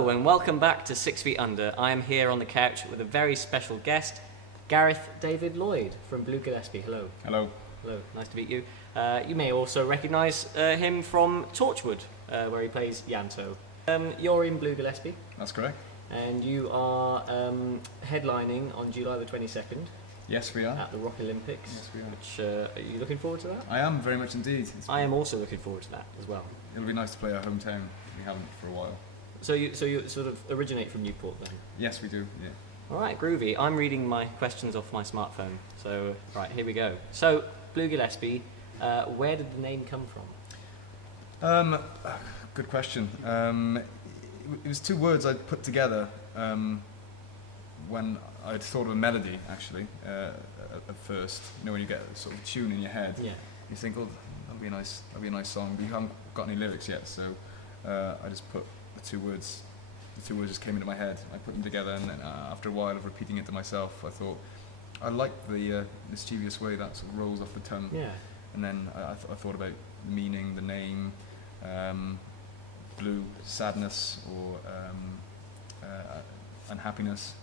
Hello and welcome back to 6 Feet Under. I am here on the couch with a very special guest, Gareth David-Lloyd from Blue Gillespie. Hello. Hello. Hello, nice to meet you. You may also recognise him from Torchwood, where he plays Yanto. You're in Blue Gillespie. That's correct. And you are headlining on July the 22nd. Yes, we are. At the Rock Olympics. Yes, we are. Which, are you looking forward to that? I am, very much indeed. I am also looking forward to that as well. It'll be nice to play our hometown. We haven't for a while. So you sort of originate from Newport then? Yes, we do, yeah. All right, groovy. I'm reading my questions off my smartphone. So, right, here we go. So, Blue Gillespie, where did the name come from? Good question. It was two words I'd put together when I'd thought of a melody, actually, at first. You know, when you get a sort of tune in your head, Yeah. you think, oh, that'll be a nice song, but you haven't got any lyrics yet, so I just put the two words just came into my head. I put them together, and then after a while of repeating it to myself, I thought, I like the mischievous way that sort of rolls off the tongue. Yeah. And then I thought about the meaning, the name, blue, sadness, or unhappiness,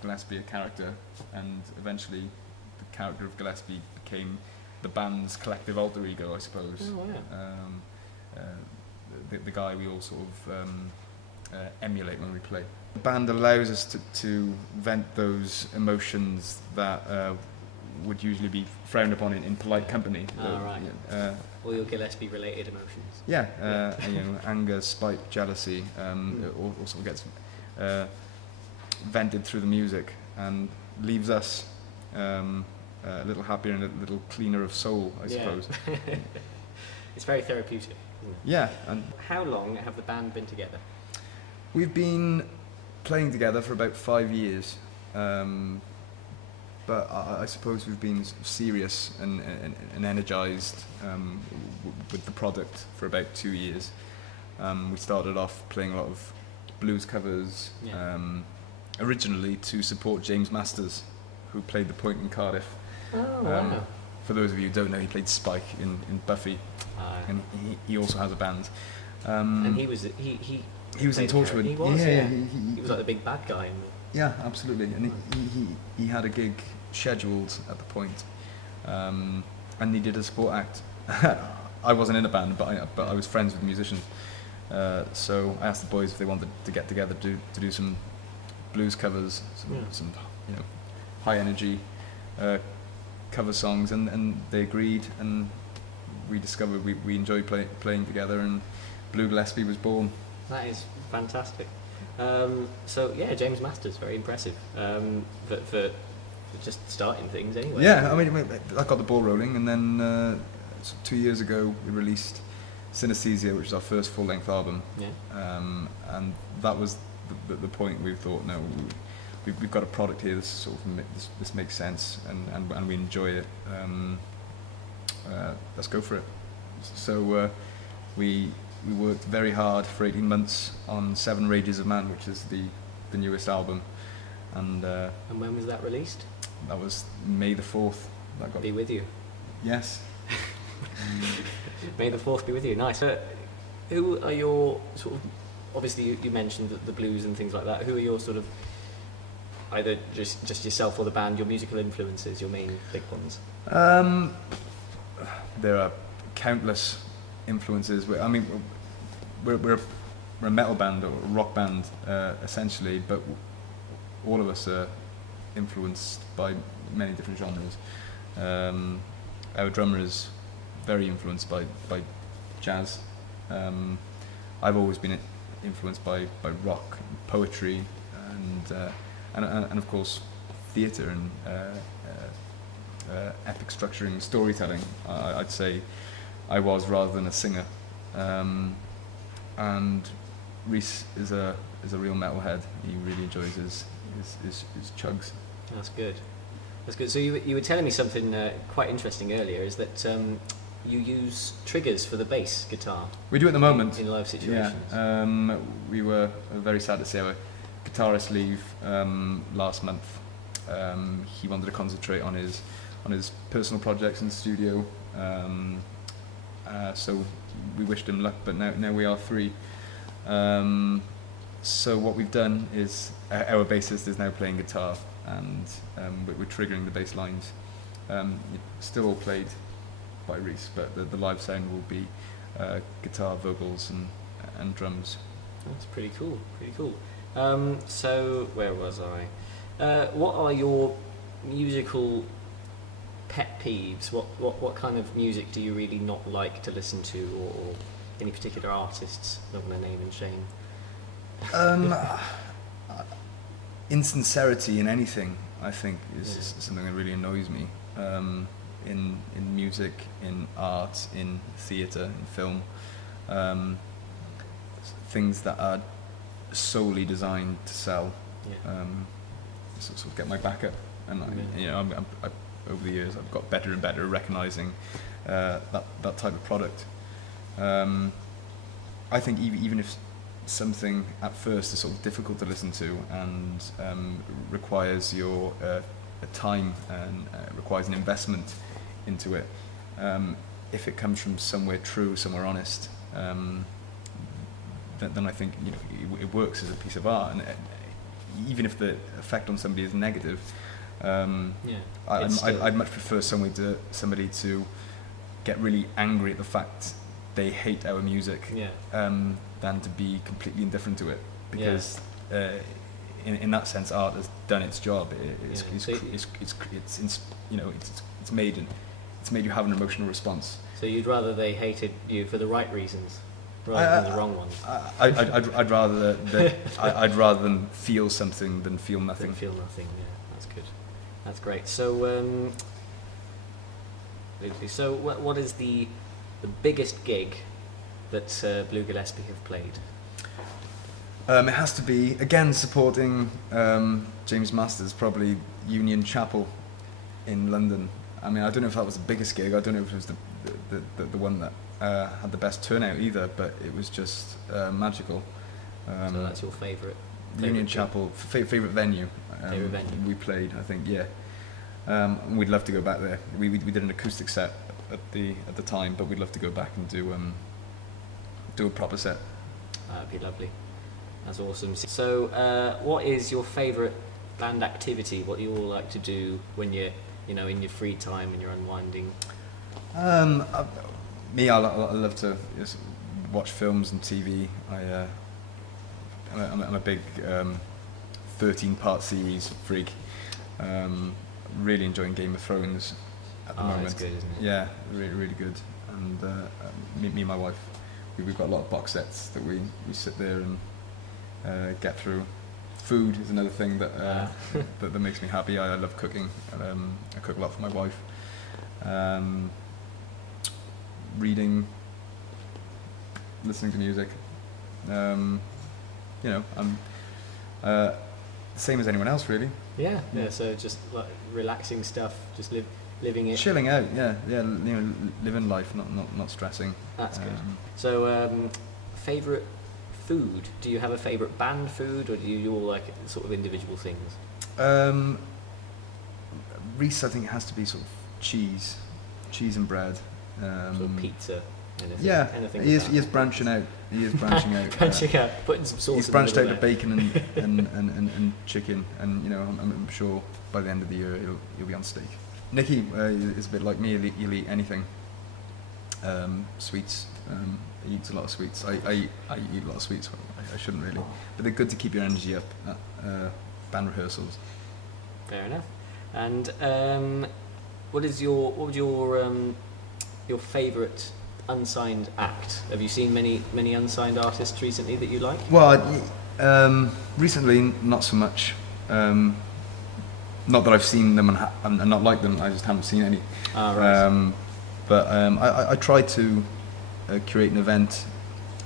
Gillespie, a character, and eventually the character of Gillespie became the band's collective alter ego, I suppose. Oh, yeah. The guy we all sort of emulate when we play. The band allows us to vent those emotions that would usually be frowned upon in polite company. Right. All your Gillespie-related emotions. Yeah, you know, anger, spite, jealousy, all sort of gets vented through the music and leaves us a little happier and a little cleaner of soul, I suppose. It's very therapeutic. Yeah. And how long have the band been together? We've been playing together for about 5 years, but I suppose we've been serious and energised with the product for about 2 years. We started off playing a lot of blues covers, originally to support James Masters, who played the Point in Cardiff. Oh, wow. For those of you who don't know, he played Spike in Buffy, and he also has a band. And he was in Torchwood. He was, yeah. He was like the big bad guy. Yeah, absolutely. And he had a gig scheduled at the Point, and needed a support act. I wasn't in a band, but I was friends with musicians. So I asked the boys if they wanted to get together to do some blues covers, some you know, high energy cover songs, and they agreed, and we discovered we enjoyed playing together, and Blue Gillespie was born. That is fantastic. So yeah, James Masters, very impressive. For just starting things anyway. Yeah, I mean, I got the ball rolling, and then 2 years ago we released Synesthesia, which is our first full-length album. Yeah. And that was the point we thought, no, we've got a product here. This sort of this makes sense, and we enjoy it. Let's go for it. So we worked very hard for 18 months on 7 Rages of Man, which is the newest album. And when was that released? That was May the 4th. That got be with you. Yes. May the 4th be with you. Nice. Who are your sort of, obviously you mentioned the blues and things like that. Who are your sort of, either just yourself or the band, your musical influences, your main big ones? There are countless influences. I mean, we're a metal band or a rock band essentially, but all of us are influenced by many different genres. Our drummer is very influenced by jazz. I've always been influenced by rock, and poetry, and of course theatre and epic structuring, storytelling. I'd say I was, rather than a singer. And Reese is a real metalhead. He really enjoys his chugs. That's good. That's good. So you were telling me something quite interesting earlier. Is that you use triggers for the bass guitar? We do at the moment in live situations. Yeah. We were very sad to see our guitarist leave last month. He wanted to concentrate on his personal projects in the studio. So we wished him luck, but now we are free. So what we've done is our bassist is now playing guitar, and we're triggering the bass lines. Still all played by Reese, but the live sound will be guitar, vocals, and drums. That's pretty cool. Pretty cool. So where was I? What are your musical pet peeves? What kind of music do you really not like to listen to, or any particular artists? Not going to name and shame. Insincerity in anything, I think, is something that really annoys me. In music, in art, in theatre, in film, things that are solely designed to sell. Sort of get my back up, and over the years I've got better and better at recognising that type of product. I think even if something at first is sort of difficult to listen to and requires your time and requires an investment into it, if it comes from somewhere true, somewhere honest, then I think it works as a piece of art. And even if the effect on somebody is negative, I'd much prefer somebody to get really angry at the fact they hate our music than to be completely indifferent to it, because in that sense art has done its job. It's made you have an emotional response. So you'd rather they hated you for the right reasons rather than the wrong ones? I'd rather them feel something than feel nothing. That's good. That's great. So what is the biggest gig that Blue Gillespie have played? It has to be, again, supporting James Masters, probably Union Chapel in London. I mean, I don't know if that was the biggest gig. I don't know if it was the one that had the best turnout either, but it was just magical. So that's your favourite? Union Chapel, favourite venue. Favourite venue. We played, I think, we'd love to go back there. We did an acoustic set at the time, but we'd love to go back and do a proper set. That'd be lovely. That's awesome. So, what is your favourite band activity? What do you all like to do when you're, in your free time and you're unwinding? I love to just watch films and TV. I'm a big 13-part series freak. Really enjoying Game of Thrones at the moment. It's good, isn't it? Yeah, really, really good. And me and my wife, we've got a lot of box sets that we sit there and get through. Food is another thing that that makes me happy. I love cooking. I cook a lot for my wife. Reading, listening to music. I'm same as anyone else, really. Yeah. So just like relaxing stuff, just living it. Chilling out, living life, not stressing. That's good. So, favourite food? Do you have a favourite band food, or do you all like sort of individual things? Reese, I think it has to be sort of cheese and bread. Sort of pizza. Anything he is branching out. Branching out, putting some sauce. He's branched out to bacon and chicken, and I'm sure by the end of the year he'll be on steak. Nicky is a bit like me. He'll eat anything. Sweets. He eats a lot of sweets. I eat a lot of sweets. I shouldn't really, but they're good to keep your energy up at band rehearsals. Fair enough. And what would your favourite unsigned act? Have you seen many unsigned artists recently that you like? Well, recently not so much. Not that I've seen them and not liked them. I just haven't seen any. Right. But I tried to curate an event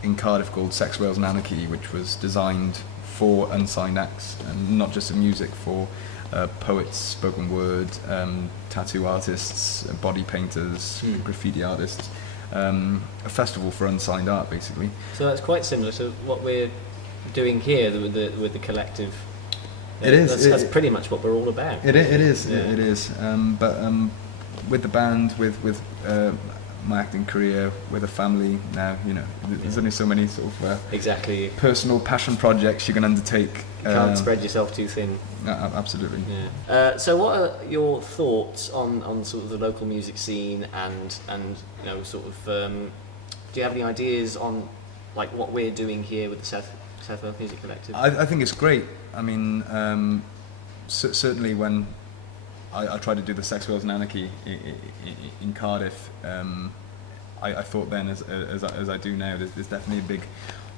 in Cardiff called Sex, Wales and Anarchy, which was designed for unsigned acts, and not just the music, for poets, spoken word, tattoo artists, body painters, graffiti artists. A festival for unsigned art, basically. So that's quite similar to what we're doing here with the collective. It is. That's pretty much what we're all about. It is. Yeah. It is. But with the band, with my acting career with a family now. You know, there's only so many sort of exactly personal passion projects you can undertake. You can't spread yourself too thin. Absolutely. Yeah. So what are your thoughts on sort of the local music scene and you know, sort of do you have any ideas on like what we're doing here with the South Wales Music Collective? I think it's great. I mean, certainly when I tried to do the Sex, Wales and Anarchy in Cardiff, I thought then, as I do now, there's definitely a big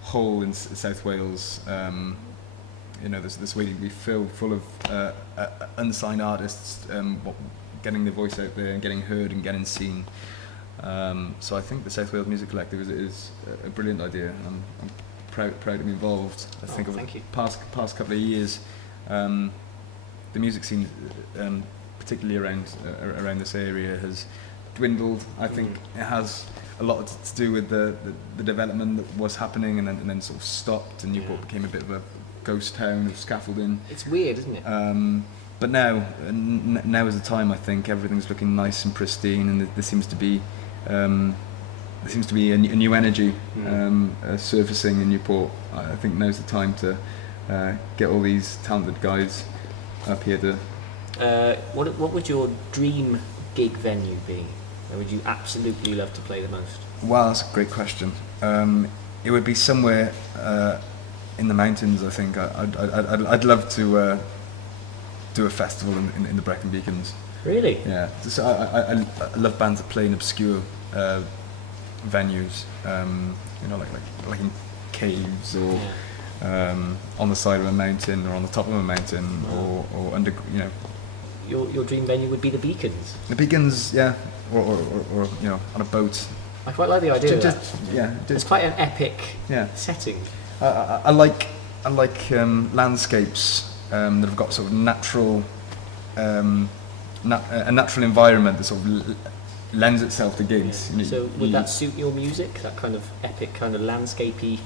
hole in South Wales. You know, this way we filled full of unsigned artists, getting their voice out there and getting heard and getting seen. So I think the South Wales Music Collective is a brilliant idea. I'm proud to be involved. I think over the past couple of years, the music scene, particularly around this area, has dwindled. I think it has a lot to do with the development that was happening and then sort of stopped, and Newport became a bit of a ghost town of scaffolding. It's weird, isn't it? But now is the time. I think everything's looking nice and pristine, and there seems to be a new energy surfacing in Newport. I think now's the time to get all these talented guys up here to. What would your dream gig venue be? Where would you absolutely love to play the most? Wow, that's a great question. It would be somewhere in the mountains. I think I'd love to do a festival in the Brecon Beacons. Really? Yeah. So I love bands that play in obscure venues. You know, like in caves or on the side of a mountain or on the top of a mountain or under. You know. Your dream venue would be the Beacons. The Beacons, yeah, or you know, on a boat. I quite like the idea of that. Yeah, it's quite an epic setting. I like landscapes that have got sort of natural, a natural environment that sort of lends itself to gigs. Yeah. So would that suit your music? That kind of epic, kind of landscapey.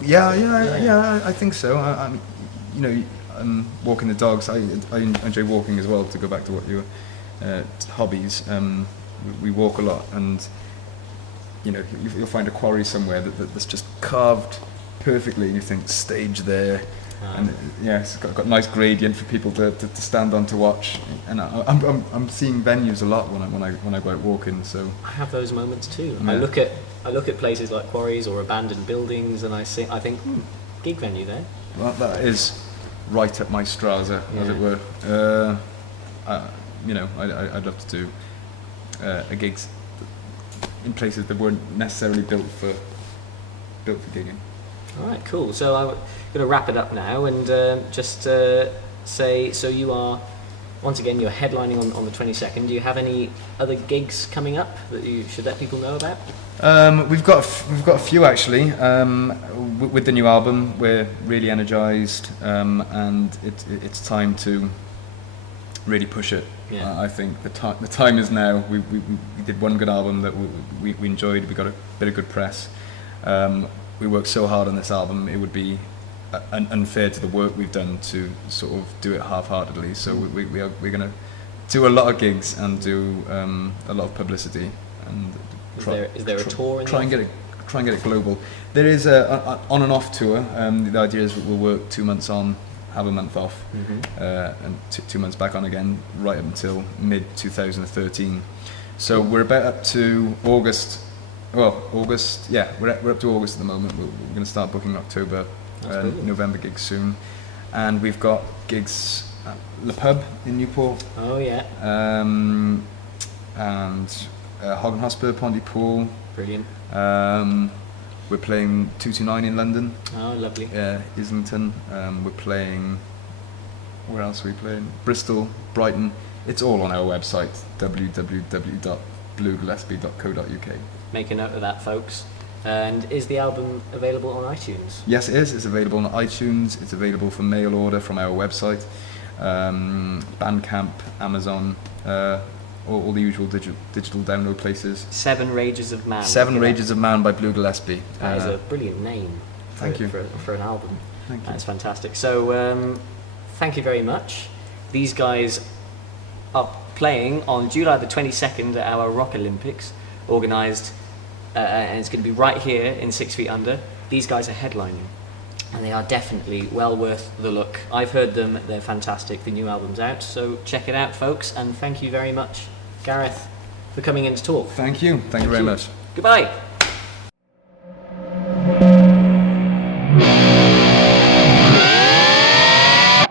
Yeah. I think so. I'm, you know. Walking the dogs, I enjoy walking as well, to go back to what your hobbies. We walk a lot, and you know, you'll find a quarry somewhere that's just carved perfectly, and you think, stage there. And it's got nice gradient for people to stand on to watch. And I'm seeing venues a lot when I go out walking. So I have those moments too. Yeah. I look at places like quarries or abandoned buildings, and I think gig venue there. Well, that is right up my Strasser, as it were. You know, I'd love to do a gigs in places that weren't necessarily built for gigging. All right, cool. So I'm going to wrap it up now and just say, so you are, once again, you're headlining on the 22nd. Do you have any other gigs coming up that you should let people know about? We've got a few actually. With the new album, we're really energised, and it's time to really push it. Yeah. I think the time is now. We did one good album that we enjoyed. We got a bit of good press. We worked so hard on this album. It would be unfair to the work we've done to sort of do it half-heartedly. So we're going to do a lot of gigs and do a lot of publicity. And is there a tour in try and get it global. There is a on and off tour. The idea is we'll work 2 months on, have a month off, and 2 months back on again, right up until mid 2013. So we're about up to August. Well, August. Yeah, we're up to August at the moment. We're going to start booking October, November gigs soon, and we've got gigs at Le Pub in Newport. Oh yeah. And Hog and Hotspur, Pontypool. Brilliant. We're playing 229 in London. Oh, lovely. Islington. We're playing. Where else are we playing? Bristol, Brighton. It's all on our website, www.bluegillespie.co.uk. Make a note of that, folks. And is the album available on iTunes? Yes, it is. It's available on iTunes. It's available for mail order from our website, Bandcamp, Amazon, all the usual digital download places. Seven Rages of Man. Seven Rages of Man by Blue Gillespie. That is a brilliant name. Thank you. For an album. Thank you. That's fantastic. So, thank you very much. These guys are playing on July the 22nd at our Rock Olympics organised, and it's going to be right here in 6 Feet Under. These guys are headlining, and they are definitely well worth the look. I've heard them, they're fantastic, the new album's out, so check it out, folks, and thank you very much, Gareth, for coming in to talk. Thank you very much. Goodbye.